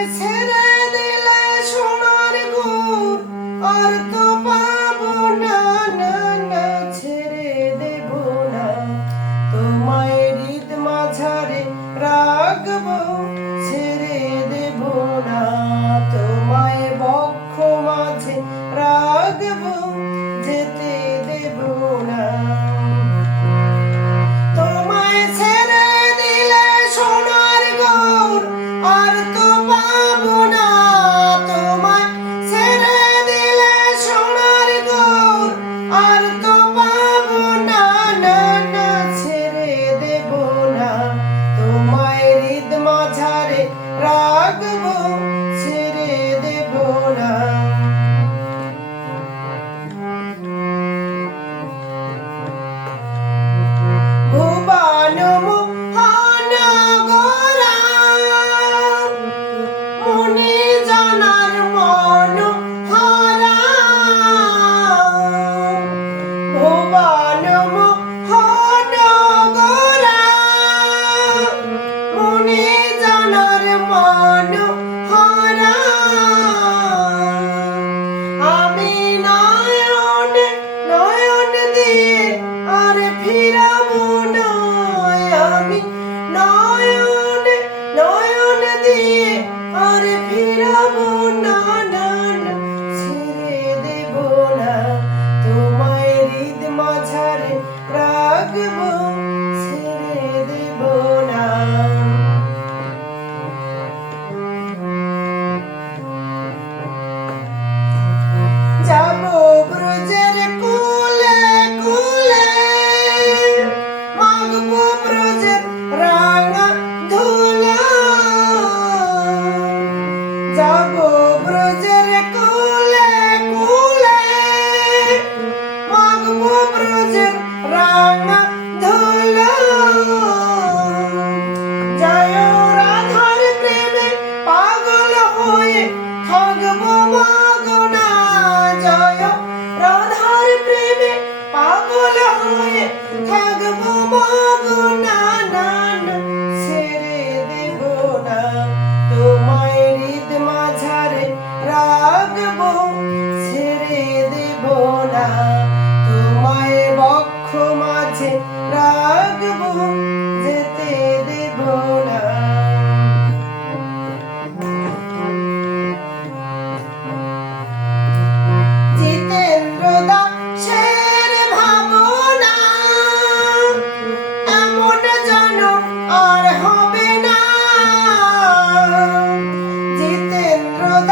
is him. আর ফিরাব না নান ছেড়ে না। তোমায় হৃদ মাঝারে রাখব Oh, no. Brother.